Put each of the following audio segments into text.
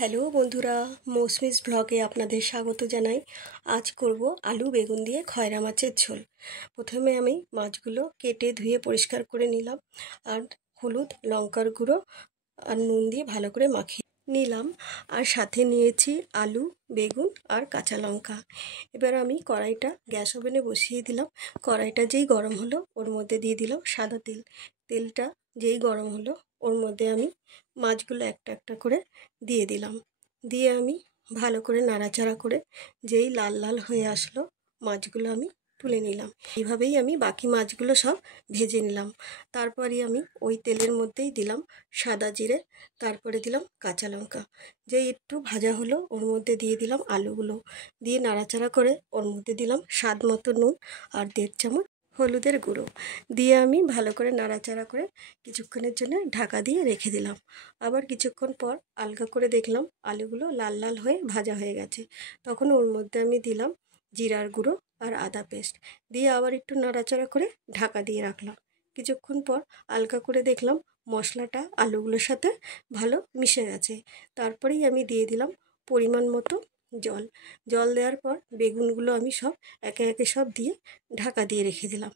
Hello বন্ধুরা, মৌসুমিস ব্লগে আপনাদের স্বাগত জানাই। আজ করব আলু বেগুন দিয়ে খয়রা মাছের ঝোল। প্রথমে আমি মাছগুলো কেটে ধুয়ে পরিষ্কার করে নিলাম, আর হলুদ, লঙ্কার গুঁড়ো আর নুন দিয়ে ভালো করে মাখিয়ে নিলাম। আর সাথে নিয়েছি আলু, বেগুন আর কাঁচা লঙ্কা। এবার আমি কড়াইটা গ্যাস ওভেনে বসিয়ে দিলাম। কড়াইটা যেই গরম হলো ওর মধ্যে দিয়ে দিলাম সাদা তেল। তেলটা যেই গরম হলো ওর মধ্যে আমি মাছগুলো একটা একটা করে দিয়ে দিলাম। দিয়ে আমি ভালো করে নাড়াচাড়া করে যেই লাল লাল হয়ে আসলো মাছগুলো আমি তুলে নিলাম। এইভাবেই আমি বাকি মাছগুলো সব ভেজে নিলাম। তারপরে আমি ওই তেলের মধ্যেই দিলাম সাদা জিরে, তারপরে দিলাম কাঁচা লঙ্কা। যেই একটু ভাজা হলো ওর মধ্যে দিয়ে দিলাম আলুগুলো, দিয়ে নাড়াচাড়া করে ওর মধ্যে দিলাম স্বাদ মতো নুন আর 1.5 চামচ হলুদের গুঁড়ো দিয়ে আমি ভালো করে নাড়াচাড়া করে কিছুক্ষণের জন্য ঢাকা দিয়ে রেখে দিলাম। আবার কিছুক্ষণ পর আলগা করে দেখলাম আলুগুলো লাল লাল হয়ে ভাজা হয়ে গেছে। তখন ওর মধ্যে আমি দিলাম জিরার গুঁড়ো আর আদা পেস্ট দিয়ে আবার একটু নাড়াচাড়া করে ঢাকা দিয়ে রাখলাম। কিছুক্ষণ পর আলগা করে দেখলাম মশলাটা আলুগুলোর সাথে ভালো মিশে গেছে। তারপরেই আমি দিয়ে দিলাম পরিমাণ মতো জল। জল দেওয়ার পর বেগুনগুলো আমি সব একে একে সব দিয়ে ঢাকা দিয়ে রেখে দিলাম।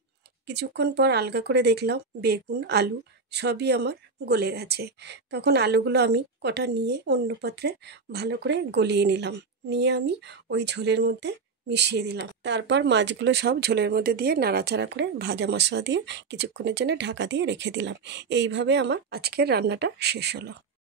কিছুক্ষণ পর আলগা করে দেখলাম বেগুন, আলু সবই আমার গলে গেছে। তখন আলুগুলো আমি কটা নিয়ে অন্য পাত্রে ভালো করে গলিয়ে নিলাম, নিয়ে আমি ওই ঝোলের মধ্যে মিশিয়ে দিলাম। তারপর মাছগুলো সব ঝোলের মধ্যে দিয়ে নাড়াচাড়া করে ভাজা মশলা দিয়ে কিছুক্ষণের জন্য ঢাকা দিয়ে রেখে দিলাম। এইভাবে আমার আজকের রান্নাটা শেষ হলো।